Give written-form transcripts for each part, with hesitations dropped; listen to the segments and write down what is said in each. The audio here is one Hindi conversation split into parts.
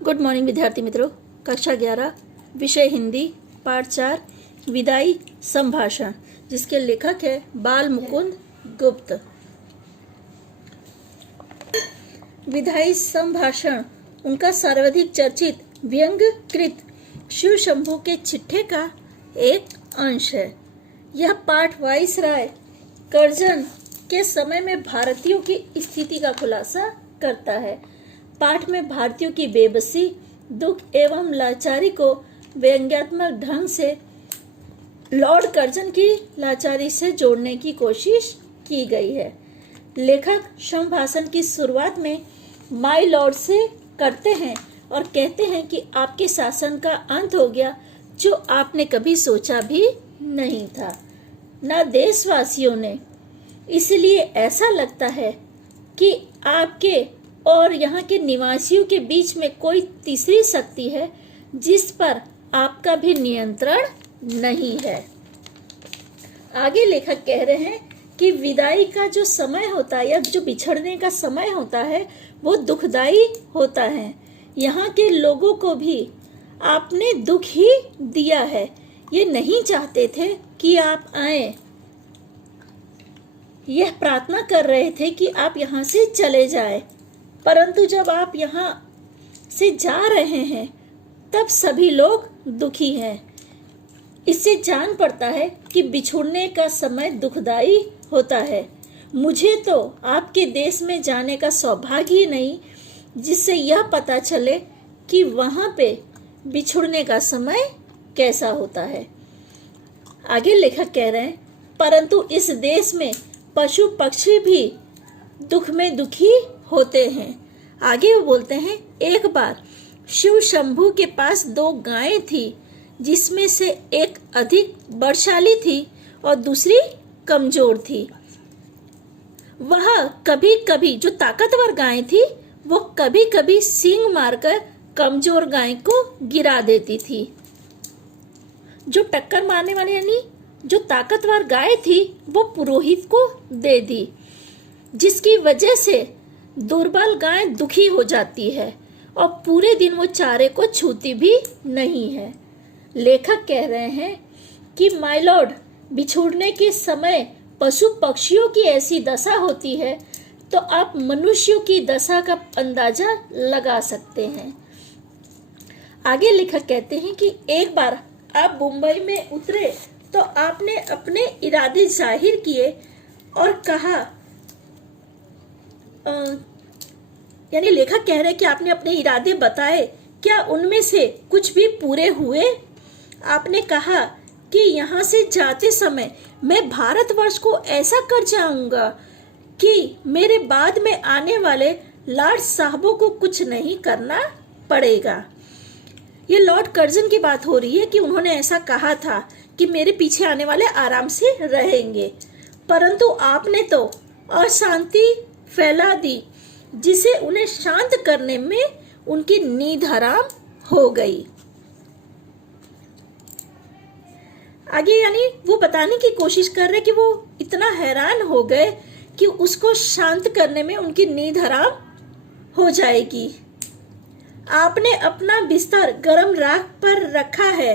गुड मॉर्निंग विद्यार्थी मित्रों। कक्षा 11 विषय हिंदी पाठ 4 विदाई संभाषण, जिसके लेखक है बाल मुकुंद गुप्त। विदाई संभाषण उनका सर्वाधिक चर्चित व्यंग्यकृत शिव शंभू के चिट्ठे का एक अंश है। यह पाठ वाइसराय कर्जन के समय में भारतीयों की स्थिति का खुलासा करता है। पाठ में भारतीयों की बेबसी, दुख एवं लाचारी को व्यंग्यात्मक ढंग से लॉर्ड कर्जन की लाचारी से जोड़ने की कोशिश की गई है। लेखक संभाषण की शुरुआत में माय लॉर्ड से करते हैं और कहते हैं कि आपके शासन का अंत हो गया, जो आपने कभी सोचा भी नहीं था, न देशवासियों ने। इसलिए ऐसा लगता है कि आपके और यहाँ के निवासियों के बीच में कोई तीसरी शक्ति है जिस पर आपका भी नियंत्रण नहीं है। आगे लेखक कह रहे हैं कि विदाई का जो समय होता है या जो बिछड़ने का समय होता है वो दुखदाई होता है। यहाँ के लोगों को भी आपने दुख ही दिया है। ये नहीं चाहते थे कि आप आए, यह प्रार्थना कर रहे थे कि आप यहाँ से चले जाएं। परंतु जब आप यहाँ से जा रहे हैं तब सभी लोग दुखी हैं। इससे जान पड़ता है कि बिछुड़ने का समय दुखदाई होता है। मुझे तो आपके देश में जाने का सौभाग्य ही नहीं जिससे यह पता चले कि वहाँ पे बिछुड़ने का समय कैसा होता है। आगे लेखक कह रहे हैं, परंतु इस देश में पशु पक्षी भी दुख में दुखी होते हैं। आगे वो बोलते हैं, एक बार शिव शंभू के पास 2 गायें थी, जिसमें से एक अधिक बलशाली थी और दूसरी कमजोर थी। वह कभी कभी, जो ताकतवर गाय थी, वो कभी कभी सींग मारकर कमजोर गाय को गिरा देती थी। जो टक्कर मारने वाली यानी जो ताकतवर गाय थी वो पुरोहित को दे दी, जिसकी वजह से दुर्बल गाय दुखी हो जाती है और पूरे दिन वो चारे को छूती भी नहीं है। लेखक कह रहे हैं कि माय लॉर्ड, बिछुड़ने के समय पशु पक्षियों की ऐसी दशा होती है तो आप मनुष्यों की दशा का अंदाजा लगा सकते हैं। आगे लेखक कहते हैं कि एक बार आप मुंबई में उतरे तो आपने अपने इरादे जाहिर किए और कहा, यानी लेखक कह रहे हैं कि आपने अपने इरादे बताए, क्या उनमें से कुछ भी पूरे हुए? आपने कहा कि यहाँ से जाते समय मैं भारतवर्ष को ऐसा कर जाऊंगा कि मेरे बाद में आने वाले लॉर्ड साहबों को कुछ नहीं करना पड़ेगा। ये लॉर्ड कर्जन की बात हो रही है कि उन्होंने ऐसा कहा था कि मेरे पीछे आने वाले आराम से रहेंगे, परंतु आपने तो अशांति फैला दी, जिसे उन्हें शांत करने में उनकी नींद हराम हो गई। आगे यानी वो बताने की कोशिश कर रहे कि वो इतना हैरान हो गए कि उसको शांत करने में उनकी नींद हराम हो जाएगी। आपने अपना बिस्तर गर्म राख पर रखा है,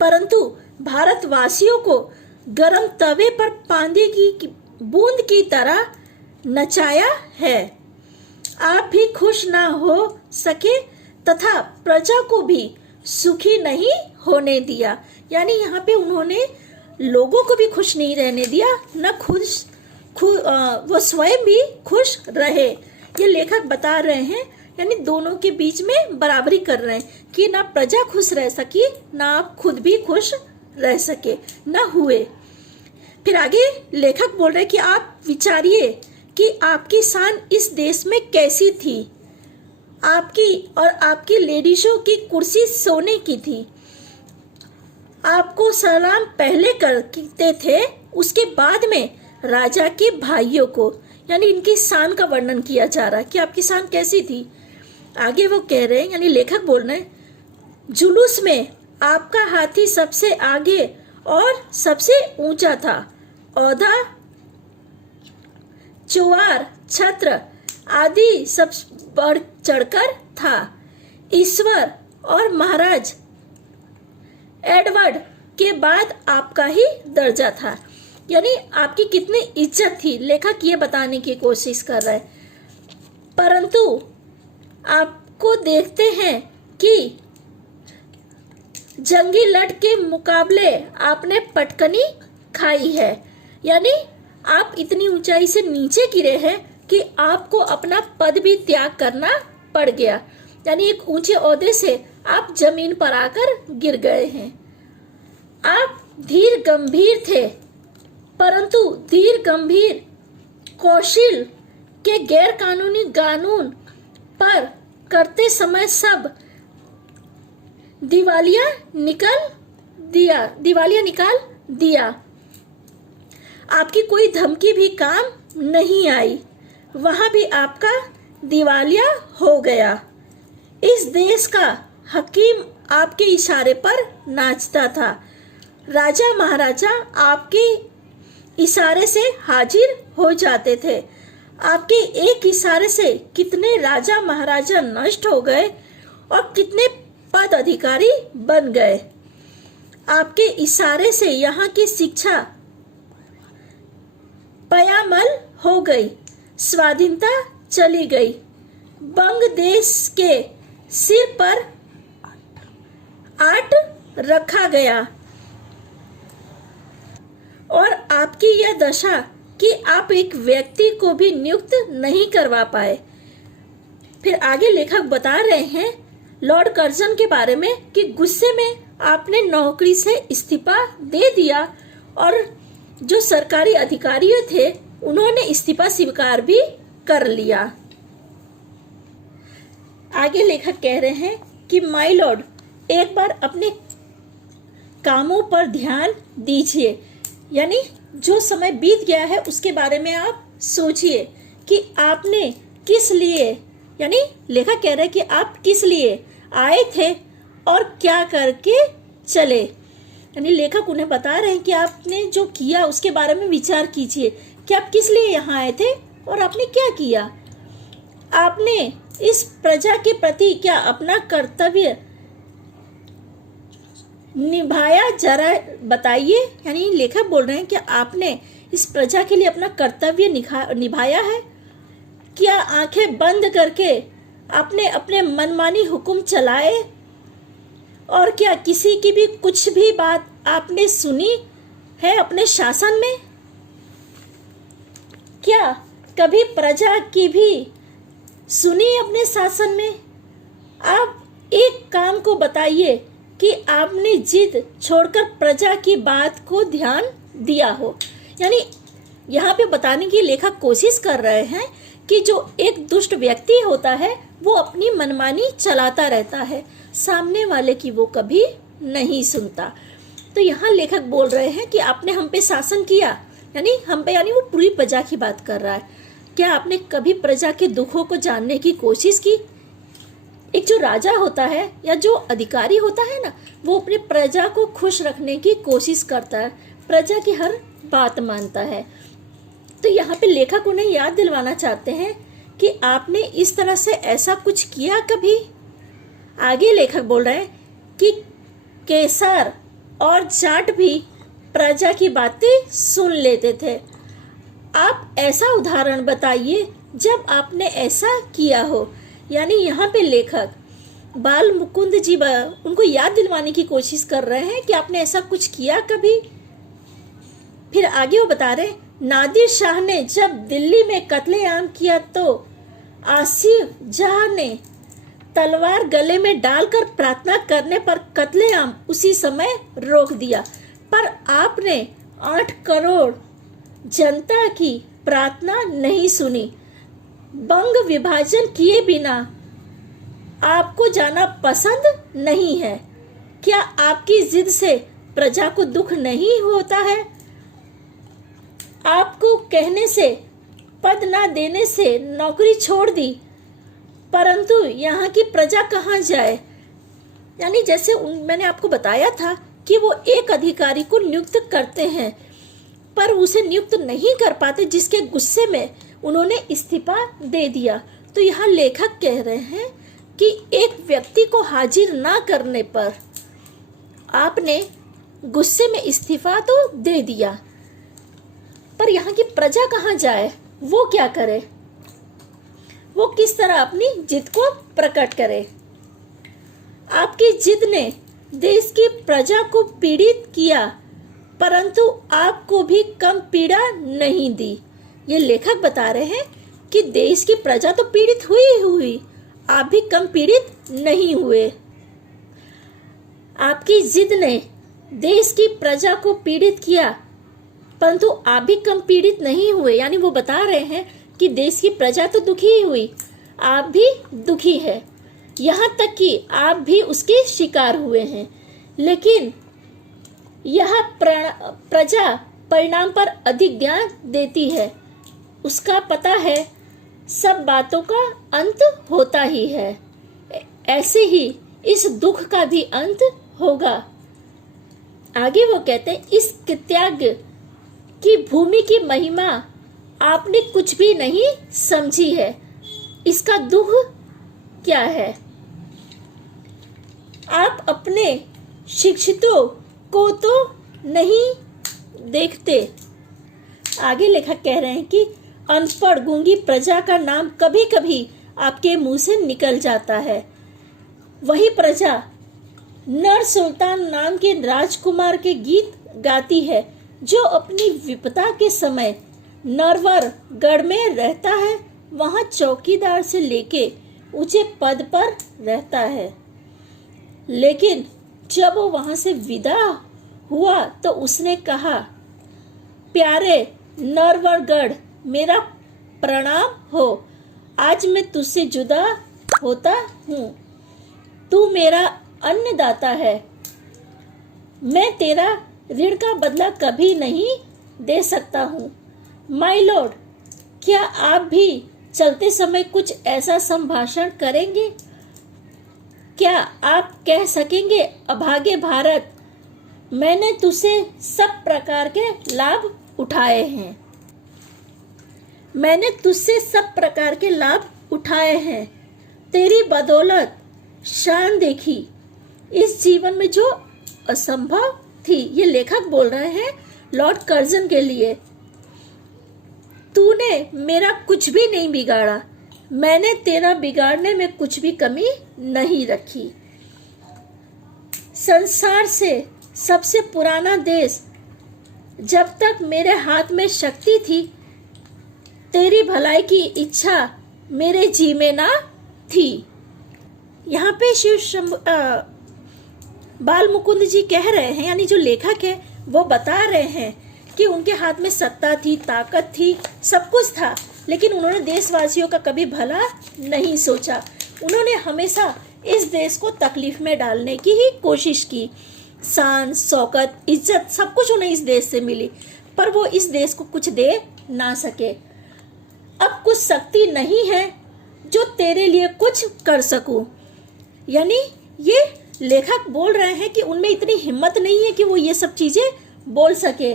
परंतु भारतवासियों को गर्म तवे पर पानी की बूंद की तरह नचाया है। आप भी खुश ना हो सके तथा प्रजा को भी सुखी नहीं होने दिया। यानी यहाँ पे उन्होंने लोगों को भी खुश नहीं रहने दिया, न वो स्वयं भी खुश रहे। ये लेखक बता रहे हैं, यानी दोनों के बीच में बराबरी कर रहे हैं कि ना प्रजा खुश रह सकी, ना आप खुद भी खुश रह सके, ना हुए। फिर आगे लेखक बोल रहे हैं कि आप विचारिए कि आपकी शान इस देश में कैसी थी। आपकी और आपकी लेडीजों की कुर्सी सोने की थी। आपको सलाम पहले करते थे, उसके बाद में राजा के भाइयों को। यानी इनकी शान का वर्णन किया जा रहा है कि आपकी शान कैसी थी। आगे वो कह रहे हैं, यानी लेखक बोल रहे हैं, जुलूस में आपका हाथी सबसे आगे और सबसे ऊंचा था। औधा, चुआर, छत्र आदि सब बढ़ चढ़कर था। ईश्वर और महाराज एडवर्ड के बाद आपका ही दर्जा था। यानी आपकी कितनी इज्जत थी, लेखक ये बताने की कोशिश कर रहा है। परंतु आपको देखते हैं कि जंगी लट के मुकाबले आपने पटकनी खाई है। यानी आप इतनी ऊंचाई से नीचे गिरे हैं कि आपको अपना पद भी त्याग करना पड़ गया। यानी एक ऊंचे ओहदे से आप जमीन पर आकर गिर गए हैं। आप धीर गंभीर थे, परंतु धीर गंभीर कौशल के गैर कानूनी कानून पर करते समय सब दिवालिया निकाल दिया। आपकी कोई धमकी भी काम नहीं आई, वहां भी आपका दिवालिया हो गया। इस देश का हकीम आपके इशारे पर नाचता था। राजा महाराजा आपके इशारे से हाजिर हो जाते थे। आपके एक इशारे से कितने राजा महाराजा नष्ट हो गए और कितने पद अधिकारी बन गए। आपके इशारे से यहाँ की शिक्षा पयामल हो गई, स्वाधीनता चली गई। बंग देश के सिर पर आट रखा गया और आपकी यह दशा कि आप एक व्यक्ति को भी नियुक्त नहीं करवा पाए। फिर आगे लेखक बता रहे हैं लॉर्ड कर्जन के बारे में कि गुस्से में आपने नौकरी से इस्तीफा दे दिया और जो सरकारी अधिकारी थे उन्होंने इस्तीफा स्वीकार भी कर लिया। आगे लेखक कह रहे हैं कि माय लॉर्ड, एक बार अपने कामों पर ध्यान दीजिए। यानी जो समय बीत गया है उसके बारे में आप सोचिए कि आपने किस लिए, यानी लेखक कह रहे हैं कि आप किस लिए आए थे और क्या करके चले। यानी लेखक उन्हें बता रहे हैं कि आपने जो किया उसके बारे में विचार कीजिए कि आप किस लिए यहाँ आए थे और आपने क्या किया। आपने इस प्रजा के प्रति क्या अपना कर्तव्य निभाया, जरा बताइए। यानी लेखक बोल रहे हैं कि आपने इस प्रजा के लिए अपना कर्तव्य निभाया है। क्या आंखें बंद करके आपने अपने मनमानी हुक्म चलाए और क्या किसी की भी कुछ भी बात आपने सुनी है अपने शासन में? क्या कभी प्रजा की भी सुनी अपने शासन में? आप एक काम को बताइए कि आपने जिद छोड़कर प्रजा की बात को ध्यान दिया हो। यानी यहाँ पे बताने की लेखक कोशिश कर रहे हैं कि जो एक दुष्ट व्यक्ति होता है वो अपनी मनमानी चलाता रहता है, सामने वाले की वो कभी नहीं सुनता। तो यहाँ लेखक बोल रहे हैं कि आपने हम पे शासन किया, यानी हम पे, यानी वो पूरी प्रजा की बात कर रहा है। क्या आपने कभी प्रजा के दुखों को जानने की कोशिश की? एक जो राजा होता है या जो अधिकारी होता है ना, वो अपने प्रजा को खुश रखने की कोशिश करता है, प्रजा की हर बात मानता है। तो यहाँ पे लेखक उन्हें याद दिलवाना चाहते हैं कि आपने इस तरह से ऐसा कुछ किया कभी? आगे लेखक बोल रहे हैं कि केसर और जाट भी प्रजा की बातें सुन लेते थे। आप ऐसा उदाहरण बताइए जब आपने ऐसा किया हो। यानी यहाँ पे लेखक बाल मुकुंद जी उनको याद दिलवाने की कोशिश कर रहे हैं कि आपने ऐसा कुछ किया कभी। फिर आगे वो बता रहे, नादिर शाह ने जब दिल्ली में कत्लेआम किया तो आसिफ जहां ने तलवार गले में डालकर प्रार्थना करने पर कत्लेआम उसी समय रोक दिया, पर आपने 8 करोड़ जनता की प्रार्थना नहीं सुनी। बंग विभाजन किए बिना आपको जाना पसंद नहीं है। क्या आपकी जिद से प्रजा को दुख नहीं होता है? आपको कहने से, पद ना देने से नौकरी छोड़ दी, परंतु यहाँ की प्रजा कहाँ जाए? यानी जैसे मैंने आपको बताया था कि वो एक अधिकारी को नियुक्त करते हैं पर उसे नियुक्त नहीं कर पाते, जिसके गुस्से में उन्होंने इस्तीफा दे दिया। तो यहाँ लेखक कह रहे हैं कि एक व्यक्ति को हाजिर ना करने पर आपने गुस्से में इस्तीफा तो दे दिया, पर यहाँ की प्रजा कहाँ जाए? वो क्या करे? वो किस तरह अपनी जिद को प्रकट करे? आपकी जिद ने देश की प्रजा को पीड़ित किया, परंतु आपको भी कम पीड़ा नहीं दी। ये लेखक बता रहे हैं कि देश की प्रजा तो पीड़ित हुई, आप भी कम पीड़ित नहीं हुए। आपकी जिद ने देश की प्रजा को पीड़ित किया, परंतु आप भी कम पीड़ित नहीं हुए। यानी वो बता रहे हैं कि देश की प्रजा तो दुखी ही हुई, आप भी दुखी है, यहाँ तक कि आप भी उसके शिकार हुए हैं। लेकिन यह प्रजा परिणाम पर अधिक ध्यान देती है। उसका पता है सब बातों का अंत होता ही है। ऐसे ही इस दुख का भी अंत होगा। आगे वो कहते हैं, इस त्याग की भूमि की महिमा आपने कुछ भी नहीं समझी है। इसका दुख क्या है? आप अपने शिक्षितों को तो नहीं देखते। आगे लेखक कह रहे हैं कि अनपढ़ गूंगी प्रजा का नाम कभी कभी आपके मुंह से निकल जाता है। वही प्रजा नर सुल्तान नाम के राजकुमार के गीत गाती है, जो अपनी विपदा के समय नरवर गढ़ में रहता है, वहां चौकीदार से लेके ऊंचे पद पर रहता है। लेकिन जब वो वहां से विदा हुआ तो उसने कहा, प्यारे नरवरगढ़, मेरा प्रणाम हो। आज मैं तुझसे जुदा होता हूँ। तू मेरा अन्नदाता है। मैं तेरा ऋण का बदला कभी नहीं दे सकता हूँ। माय लॉर्ड, क्या आप भी चलते समय कुछ ऐसा संभाषण करेंगे? क्या आप कह सकेंगे, अभागे भारत, मैंने तुझसे सब प्रकार के लाभ उठाए हैं। मैंने तुझसे सब प्रकार के लाभ उठाए हैं। तेरी बदौलत शान देखी इस जीवन में जो असंभव थी। ये लेखक बोल रहे हैं लॉर्ड कर्जन के लिए। तूने मेरा कुछ भी नहीं बिगाड़ा, मैंने तेरा बिगाड़ने में कुछ भी कमी नहीं रखी। संसार से सबसे पुराना देश, जब तक मेरे हाथ में शक्ति थी, तेरी भलाई की इच्छा मेरे जी में ना थी। यहाँ पे बाल मुकुंद जी कह रहे हैं, यानी जो लेखक है वो बता रहे हैं कि उनके हाथ में सत्ता थी, ताकत थी, सब कुछ था, लेकिन उन्होंने देशवासियों का कभी भला नहीं सोचा। उन्होंने हमेशा इस देश को तकलीफ में डालने की ही कोशिश की। शान, शौकत, इज्जत सब कुछ उन्हें इस देश से मिली, पर वो इस देश को कुछ दे ना सके। अब कुछ शक्ति नहीं है जो तेरे लिए कुछ कर सकूं। यानी ये लेखक बोल रहे हैं कि उनमें इतनी हिम्मत नहीं है कि वो ये सब चीजें बोल सके,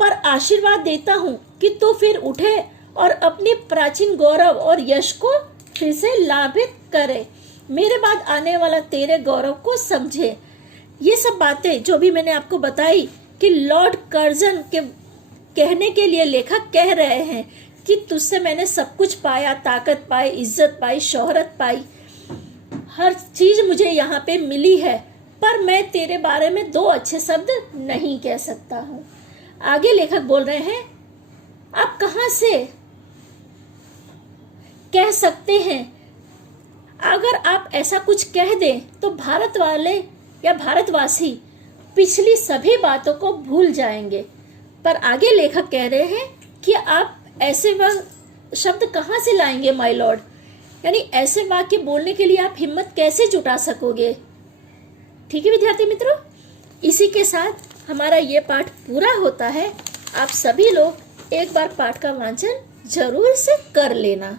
पर आशीर्वाद देता हूं कि तू फिर उठे और अपनी प्राचीन गौरव और यश को फिर से लाभित करे, मेरे बाद आने वाला तेरे गौरव को समझे। ये सब बातें जो भी मैंने आपको बताई कि लॉर्ड कर्जन के कहने के लिए लेखक कह रहे हैं कि तुझसे मैंने सब कुछ पाया, ताकत पाई, इज्जत पाई, शोहरत पाई, हर चीज मुझे यहाँ पे मिली है, पर मैं तेरे बारे में दो अच्छे शब्द नहीं कह सकता हूँ। आगे लेखक बोल रहे हैं, आप कहाँ से कह सकते हैं? अगर आप ऐसा कुछ कह दें तो भारत वाले या भारतवासी पिछली सभी बातों को भूल जाएंगे। पर आगे लेखक कह रहे हैं कि आप ऐसे शब्द कहाँ से लाएंगे माय लॉर्ड, यानी ऐसे वाक्य बोलने के लिए आप हिम्मत कैसे जुटा सकोगे? ठीक है विद्यार्थी मित्रों, इसी के साथ हमारा ये पाठ पूरा होता है। आप सभी लोग एक बार पाठ का वांचन जरूर से कर लेना।